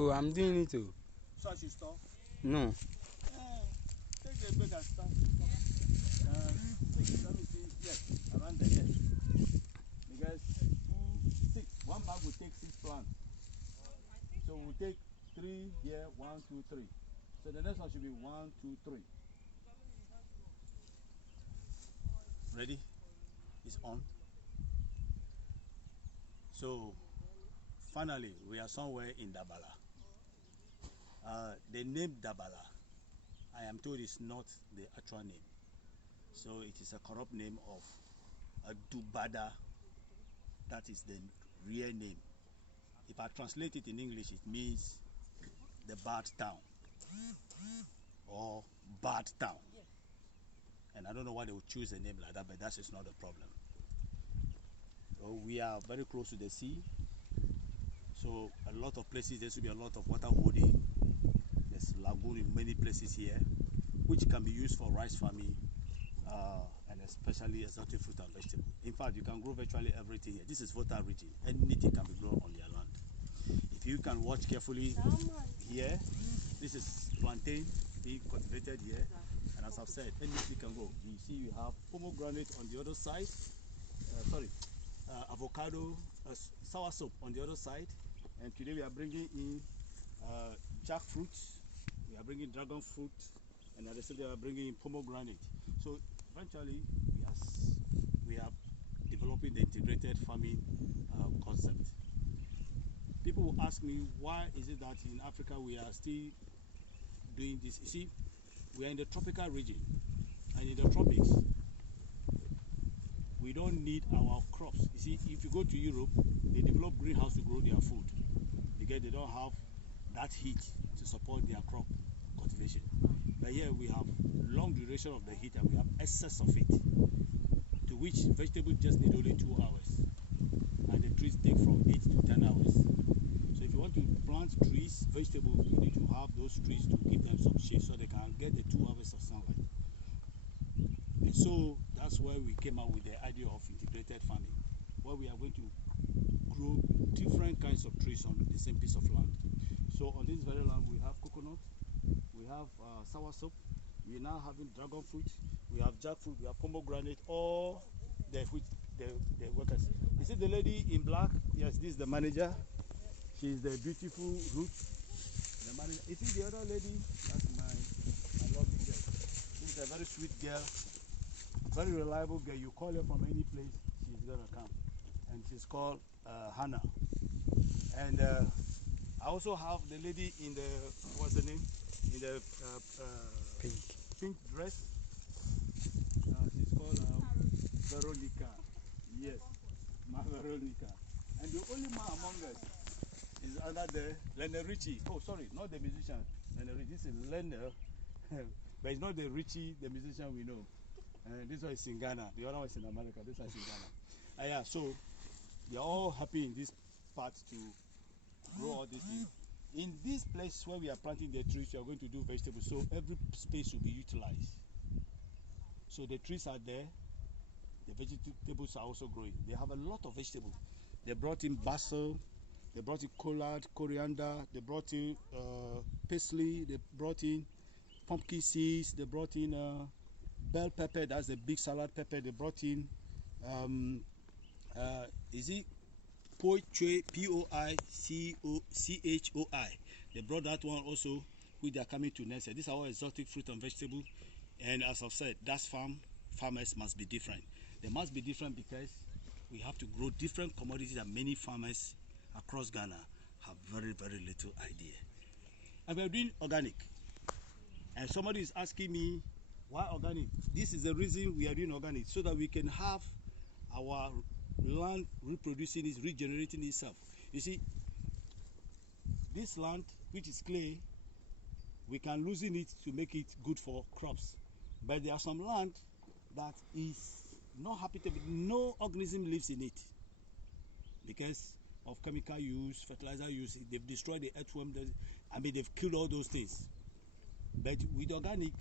Oh, I'm doing it too. So I should stop? No. Take the break and start. Let me see. Yes, around there, yes. Because 6. One bag will take 6 plants. So we'll take 3 here, 1, 2, 3. So the next one should be 1, 2, 3. Ready? It's on. So finally, we are somewhere in Dabala. The name Dabala, I am told, is not the actual name. So it is a corrupt name of a Dubada. That is the real name. If I translate it in English, it means the bad town or bad town. And I don't know why they would choose a name like that, but that is not the problem. So we are very close to the sea. So a lot of places, there should be a lot of water holding. There's lagoon in many places here, which can be used for rice farming and especially exotic fruit and vegetable. In fact, you can grow virtually everything here. This is fertile region. Anything can be grown on their land. If you can watch carefully here, this is plantain being cultivated here. And as I've said, anything can grow. You see you have pomegranate on the other side. Avocado, soursop on the other side. And today we are bringing in jackfruit, we are bringing dragon fruit, and at the same time we are bringing in pomegranate. So eventually we are developing the integrated farming concept. People will ask me, why is it that in Africa we are still doing this? You see, we are in the tropical region, and in the tropics we don't need our crops. You see, if you go to Europe, they develop greenhouse to grow their food because they don't have that heat to support their crop cultivation. But here we have long duration of the heat and we have excess of it, to which vegetables just need only 2 hours, and the trees take from 8 to 10 hours. So if you want to plant trees, vegetables, you need to have those trees to give them some shade so they can get the 2 hours of sunlight. And so that's why we came out with the idea of integrated farming, where we are going to grow different kinds of trees on the same piece of land. So on this very land we have coconut, we have soursop, we are now having dragon fruit, we have jackfruit, we have pomegranate, all the workers. You see the lady in black? Yes, this is the manager. She is the beautiful Ruth. The manager. You see the other lady? That's my lovely girl. This is a very sweet girl, very reliable girl. You call her from any place, she's gonna come. And she's called Hannah. And I also have the lady in the, what's the name? In the pink dress. She's called Veronica. Yes, my Veronica. And the only man among us is under the Leonard Richie. Oh, sorry, not the musician. Leonard Richie. This is Leonard, but it's not the Richie, the musician we know. This one is in Ghana. The other one is in America. This one is in Ghana. Yeah, so they are all happy in this part to grow all these things. In this place where we are planting the trees, we are going to do vegetables, so every space will be utilized. So the trees are there, the vegetables are also growing. They have a lot of vegetables. They brought in basil, they brought in collard, coriander, they brought in parsley, they brought in pumpkin seeds, they brought in bell pepper, that's the big salad pepper, they brought in is it Poichoi, P-O-I-C-O-C-H-O-I. They brought that one also, which they are coming to next year. These are all exotic fruit and vegetables. And as I've said, that farmers must be different. They must be different because we have to grow different commodities that many farmers across Ghana have very, very little idea. And we are doing organic. And somebody is asking me, why organic? This is the reason we are doing organic, so that we can have our land reproducing, is regenerating itself. You see, this land, which is clay, we can loosen it to make it good for crops. But there are some land that is not habitable, no organism lives in it because of chemical use, fertilizer use. They've destroyed the earthworm. They've killed all those things. But with organic,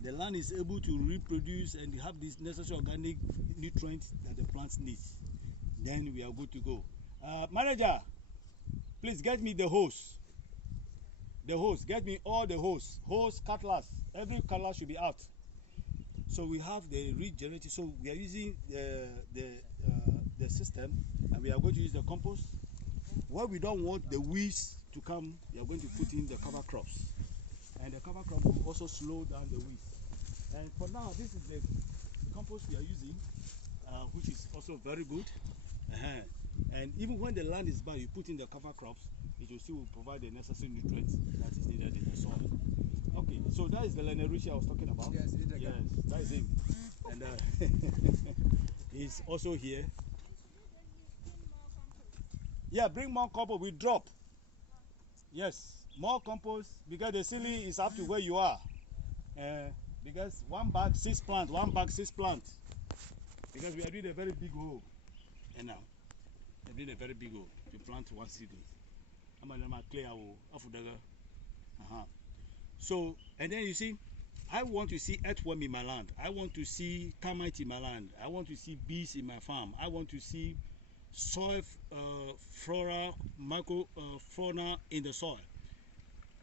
the land is able to reproduce and have these necessary organic nutrients that the plants need. Then we are good to go. Manager, please get me the hose. The hose, get me all the hose, cutlass, every cutlass should be out. So we have the regenerative. So we are using the system, and we are going to use the compost. Where we don't want the weeds to come, we are going to put in the cover crops, and the cover crop will also slow down the weeds. And for now, this is the compost we are using, which is also very good. And even when the land is bad, you put in the cover crops, it will still provide the necessary nutrients that is needed in the soil. Okay, so that is the Lionel Richie I was talking about. Yes, that is him. And he's also here. Yeah, bring more compost. We drop. Yes, more compost, because the ceiling is up to where you are. Because 1 bag 6 plants, 1 bag 6 plants. Because we are doing a very big hole. And now, we are doing a very big hole to plant 1 seedling. I'm going to clear So, and then you see, I want to see earthworm in my land. I want to see termite in my land. I want to see bees in my farm. I want to see soil flora, micro fauna in the soil.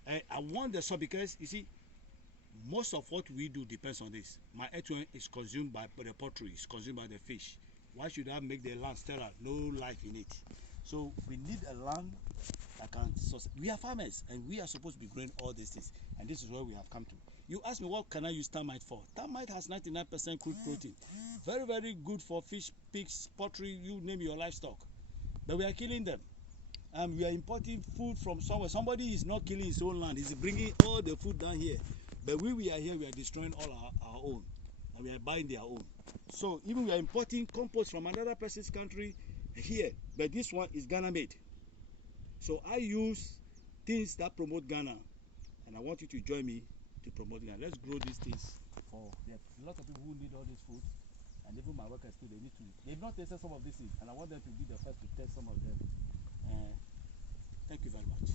I want the soil because, you see, most of what we do depends on this. My earthworm is consumed by the poultry, it's consumed by the fish. Why should I make the land sterile? No life in it. So we need a land that can sustain. We are farmers, and we are supposed to be growing all these things. And this is where we have come to. You ask me, what can I use termite for? Termite has 99% crude protein. Very, very good for fish, pigs, poultry, you name your livestock. But we are killing them. And we are importing food from somewhere. Somebody is not killing his own land. He's bringing all the food down here. But we are here, we are destroying all our own. And we are buying their own. So even we are importing compost from another person's country here. But this one is Ghana made. So I use things that promote Ghana. And I want you to join me to promote Ghana. Let's grow these things. There are a lot of people who need all this food. And even my workers too, they've not tasted some of these things. And I want them to be the first to test some of them. Thank you very much.